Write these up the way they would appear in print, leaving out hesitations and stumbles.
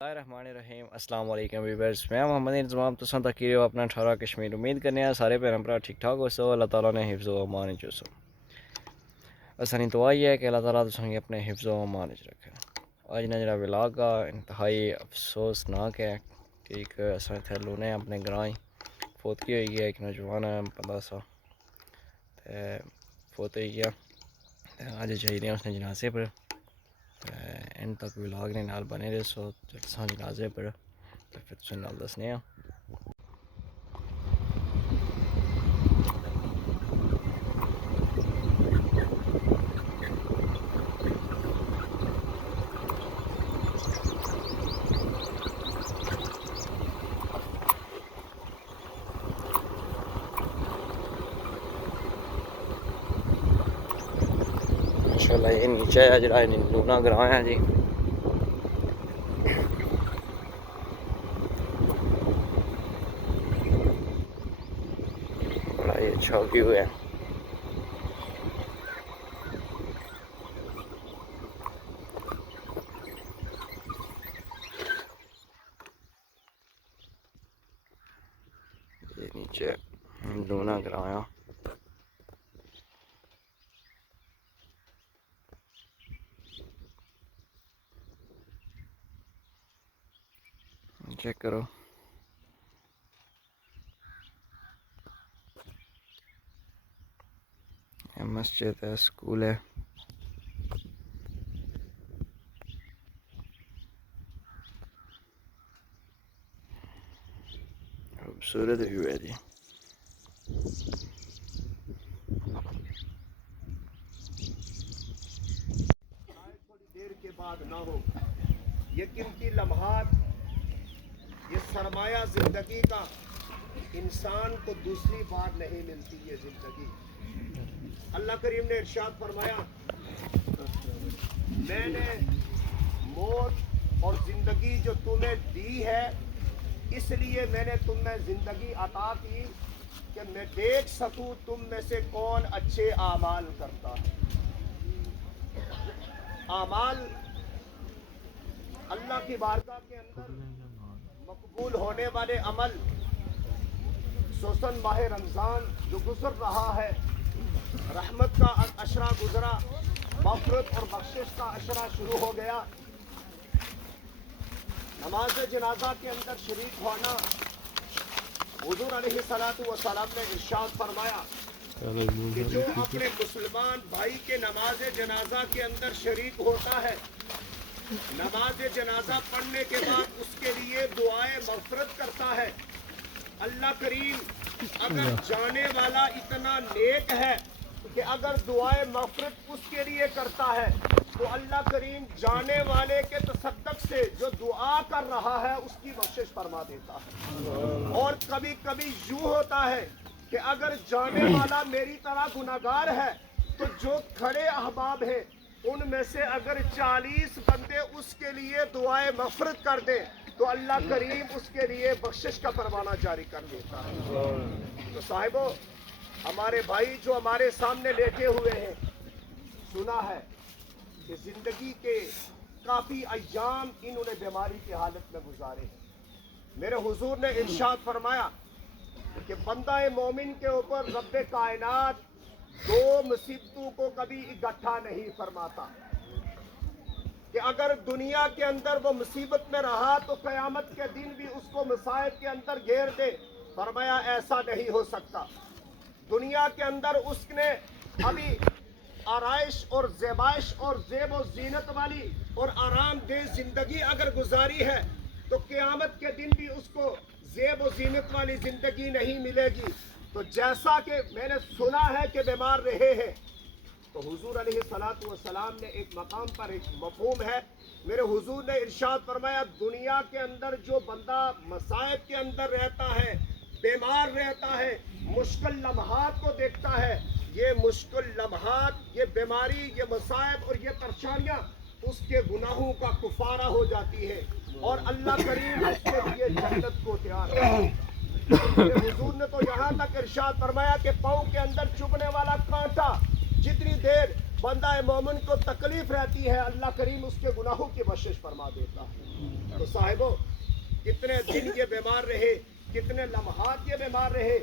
الرحمن الرحیم السلام علیکم ویورز میں محمد انضمام تساں تک ہو اپنا 18 کشمیر امید کرنے ہیں سارے بھن بھرا ٹھیک ٹھاک ہو سو اللہ تعالیٰ نے حفظ و امان جو سو اسانی دعا یہ ہے کہ اللہ تعالیٰ تساں اپنے حفظ و امان رکھے. اج نا جڑا ولاگ کا انتہائی افسوسناک ہے کہ ایک اساں اتھے لونے اپنے گراں فوتگی ہوئی ہے. ایک نوجوان ہے 15 سا فوت ہوئی گیا. اج چاہیے اس نے جنازے پر اینڈ تک ولاگ نے نال بنے رہے سو جلسہ جنازے پر تو پھر تسیں نال دسنے ہیں. ماشاءاللہ یہ نیچے ہے جڑا لونا گراں ہے جی. بڑا ہی اچھا ویو ہے. یہ نیچے لونا گراں چیک کرو. مسجد ہے, سکول ہے. خوبصورت ویو ہے جی. تھوڑی دیر کے بعد نہ ہو. یہ قیمتی لمحات, یہ سرمایہ زندگی کا انسان کو دوسری بار نہیں ملتی. یہ زندگی اللہ کریم نے ارشاد فرمایا, میں نے موت اور زندگی جو تمہیں دی ہے اس لیے میں نے تمہیں زندگی عطا کی کہ میں دیکھ سکوں تم میں سے کون اچھے اعمال کرتا ہے. اعمال اللہ کی بارگاہ کے اندر مقبول ہونے والے عمل. خصوصاً ماہ رمضان جو گزر رہا ہے, رحمت کا عشرہ گزرا, مغفرت اور بخشش کا عشرہ شروع ہو گیا. نماز جنازہ کے اندر شریک ہونا, حضور علیہ السلام نے ارشاد فرمایا کہ جو اپنے مسلمان بھائی کے نماز جنازہ کے اندر شریک ہوتا ہے, نماز جنازہ پڑھنے کے بعد اس کے لیے دعائے مغفرت کرتا ہے, اللہ کریم اگر جانے والا اتنا نیک ہے کہ اگر دعائے مغفرت اس کے لیے کرتا ہے تو اللہ کریم جانے والے کے تصدق سے جو دعا کر رہا ہے اس کی بخشش فرما دیتا ہے. اور کبھی کبھی یوں ہوتا ہے کہ اگر جانے والا میری طرح گناہگار ہے تو جو کھڑے احباب ہیں ان میں سے اگر 40 بندے اس کے لیے دعائے مغفرت کر دیں تو اللہ کریم اس کے لیے بخشش کا پروانہ جاری کر دیتا ہے. تو صاحبو, ہمارے بھائی جو ہمارے سامنے لیٹے ہوئے ہیں, سنا ہے کہ زندگی کے کافی ایام انہوں نے بیماری کی حالت میں گزارے ہیں. میرے حضور نے ارشاد فرمایا کہ بندہ مومن کے اوپر رب کائنات 2 مصیبتوں کو کبھی اکٹھا نہیں فرماتا کہ اگر دنیا کے اندر وہ مصیبت میں رہا تو قیامت کے دن بھی اس کو مصائب کے اندر گھیر دے. فرمایا ایسا نہیں ہو سکتا. دنیا کے اندر اس نے ابھی آرائش اور زیبائش اور زیب و زینت والی اور آرام دہ زندگی اگر گزاری ہے تو قیامت کے دن بھی اس کو زیب و زینت والی زندگی نہیں ملے گی. تو جیسا کہ میں نے سنا ہے کہ بیمار رہے ہیں, تو حضور علیہ السلام نے ایک مقام پر ایک مفہوم ہے. میرے حضور نے ارشاد فرمایا دنیا کے اندر جو بندہ مصائب کے اندر رہتا ہے, بیمار رہتا ہے, مشکل لمحات کو دیکھتا ہے, یہ مشکل لمحات, یہ بیماری, یہ مصائب اور یہ پریشانیاں اس کے گناہوں کا کفارہ ہو جاتی ہے اور اللہ کریم اس کے لیے جنت کو تیار ہے. حضور نے تو یہاں تک ارشاد فرمایا کہ پاؤں کے اندر چبھنے والا کانٹا جتنی دیر बंदा मोमिन को तकलीफ रहती है, अल्लाह करीम उसके गुनाहों की बख्शिश फरमा देता है। तो साहिबो, कितने दिन ये बीमार रहे, कितने लम्हात ये बीमार रहे,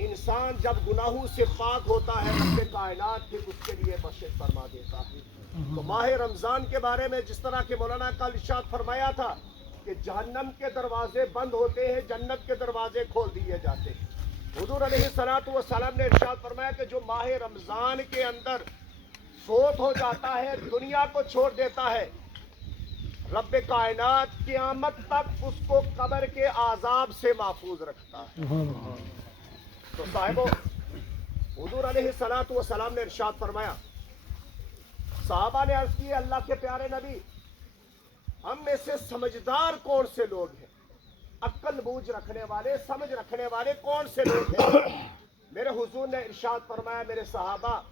इंसान जब गुनाहों से पाक होता है रब्बे कायनात फिर उसके लिए बख्शिश फरमा देता है। तो माह रमज़ान के बारे में जिस तरह के मौलाना का इरशाद फरमाया था कि जहन्नम के दरवाजे बंद होते हैं, जन्नत के दरवाजे खोल दिए जाते हैं। हुजूर अलैहिस्सलातु वस्सलाम ने इरशाद फरमाया कि जो माह रमज़ान के अंदर फोत हो जाता है, दुनिया को छोड़ देता है, रब्बे कायनात क़यामत तक उसको कब्र के आज़ाब से महफूज रखता है। तो साहिबो, हुजूर अलैहिस्सलातु वस्सलाम ने इरशाद फरमाया, सहाबा ने अर्ज़ की, अल्लाह के प्यारे नबी, हम में से समझदार कौन से लोग हैं, अक्ल बूझ रखने वाले, समझ रखने वाले कौन से लोग हैं? मेरे हुजूर ने इरशाद फरमाया, मेरे सहाबा,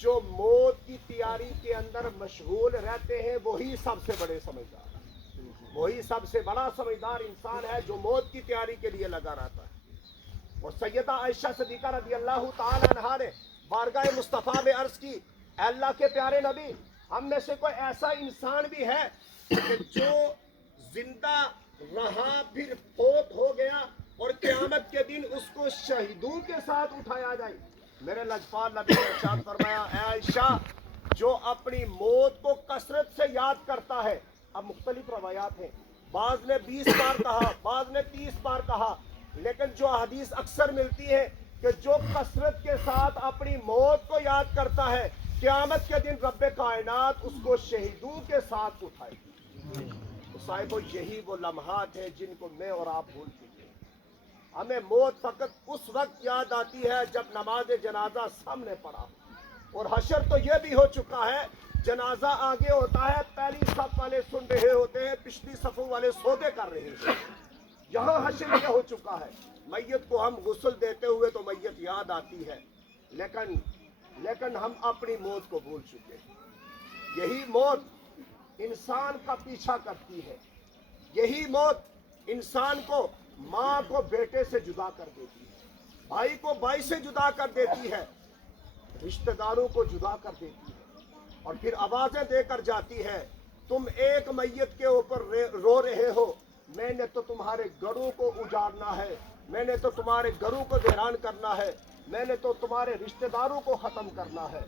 जो मौत की तैयारी के अंदर मशगूल रहते हैं वही सबसे बड़े समझदार हैं। वही सबसे बड़ा समझदार इंसान है जो मौत की तैयारी के लिए लगा रहता है। और सैयदा आयशा सिद्दीक़ा रज़ी अल्लाह ताला अन्हा ने बारगाह मुस्तफ़ा में अर्ज़ की, अल्लाह के प्यारे नबी, हम में से कोई ऐसा इंसान भी है कि जो जिंदा रहा फिर फौत हो गया और क़यामत के दिन उसको शहीदों के साथ उठाया जाए? मेरे लजपाल नबी ने इरशाद फरमाया, ऐ आयशा, जो अपनी मौत को कसरत से याद करता है। अब मुख्तलिफ रवायात हैं, बाज़ ने 20 बार कहा, बाज़ ने 30 बार कहा, लेकिन जो हदीस अक्सर मिलती है कि जो कसरत के साथ अपनी मौत को याद करता है, क़यामत के दिन रब्बे कायनात उसको शहीदों के साथ उठाए। तो साहिबो, यही वो लम्हात हैं जिनको मैं और आप भूल चुके हैं। हमें मौत फकत उस वक्त याद आती है जब नमाज जनाजा सामने पड़ा, और हशर तो ये भी हो चुका है, जनाजा आगे होता है, पहली सफ वाले सुन रहे होते हैं, पिछली सफों वाले सौदे कर रहे हैं। यहाँ हशर ये हो चुका है, मैयत को हम गुस्ल देते हुए तो मैयत याद आती है, लेकिन हम अपनी मौत को भूल चुके हैं। यही मौत इंसान का पीछा करती है, यही मौत इंसान को माँ को बेटे से जुदा कर देती है, भाई को भाई से जुदा कर देती है, रिश्तेदारों को जुदा कर देती है, और फिर आवाजें देकर जाती है, तुम एक मैयत के ऊपर रो रहे हो, मैंने तो तुम्हारे घरों को उजाड़ना है, मैंने तो तुम्हारे घरों को वीरान करना है, मैंने तो तुम्हारे रिश्तेदारों को ख़त्म करना है।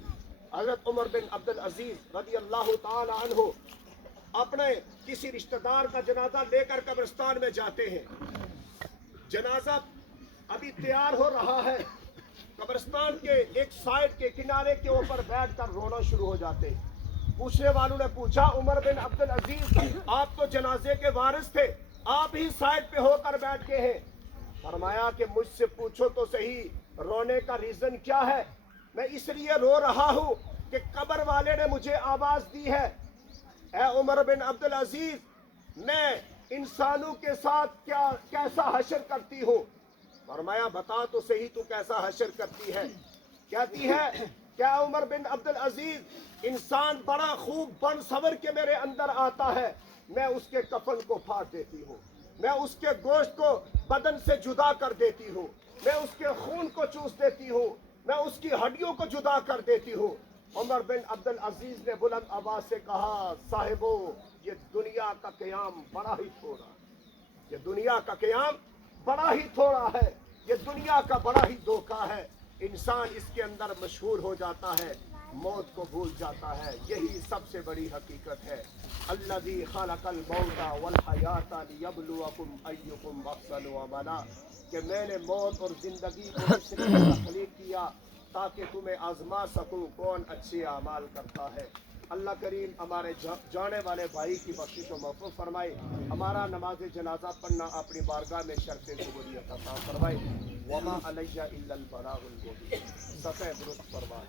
हज़रत उमर बिन अब्दुल अजीज़ रज़ी अल्लाह ताला अन्हु अपने किसी रिश्तेदार का जनाजा लेकर कब्रिस्तान में जाते हैं। जनाजा अभी तैयार हो रहा है, कब्रिस्तान के एक साइड के किनारे के ऊपर बैठकर रोना शुरू हो जाते हैं। पूछने वालों ने पूछा, उमर बिन अब्दुल अजीज, आप तो जनाजे के वारिस थे, आप ही साइड पे होकर बैठ के हैं। फरमाया कि मुझसे पूछो तो सही, रोने का रीजन क्या है? मैं इसलिए रो रहा हूँ कि कब्र वाले ने मुझे आवाज दी है, ऐ उमर बिन अब्दुल अजीज, मैं इंसानों के साथ कैसा हशर करती हूँ। फरमाया बता तो सही तू कैसा हशर करती है। कहती है, क्या उमर बिन अब्दुल अजीज, इंसान बड़ा खूब बन सवर के मेरे अंदर आता है, मैं उसके कफन को फाड़ देती हूँ, मैं उसके गोश्त को बदन से जुदा कर देती हूँ, मैं उसके खून को चूस देती हूँ, मैं उसकी हड्डियों को जुदा कर देती हूँ। उमर बिन अब्दुल अजीज ने बुलंद आवाज से कहा, साहिबो, ये दुनिया का क़याम बड़ा ही थोड़ा, ये दुनिया का क़याम बड़ा ही थोड़ा है, ये दुनिया का बड़ा ही धोखा है। इंसान इसके अंदर मशहूर हो जाता है, मौत को भूल जाता है। यही सबसे बड़ी हकीकत है। अल्लज़ी खलक़ल मौता वल हयाता लियब्लुवकुम अय्युकुम अहसनु अमला, कि मैंने मौत और ज़िंदगी को इसलिए तख्लीक किया ताकि तुम्हें आजमा सकूं कौन अच्छे अमाल करता है। अल्लाह करीम हमारे जाने वाले भाई की बख्शिश व मग़फ़िरत फरमाए, हमारा नमाज जनाजा पढ़ना अपनी बारगाह में शर्फ़ क़बूलियत अता फरमाए। वमा अलैया इल्लल बलागुल मुबीन, सफ़े दुरुस्त फरमाए।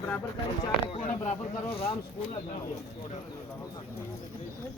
बराबर करो, 4 कोना बराबर करो, राम स्कूल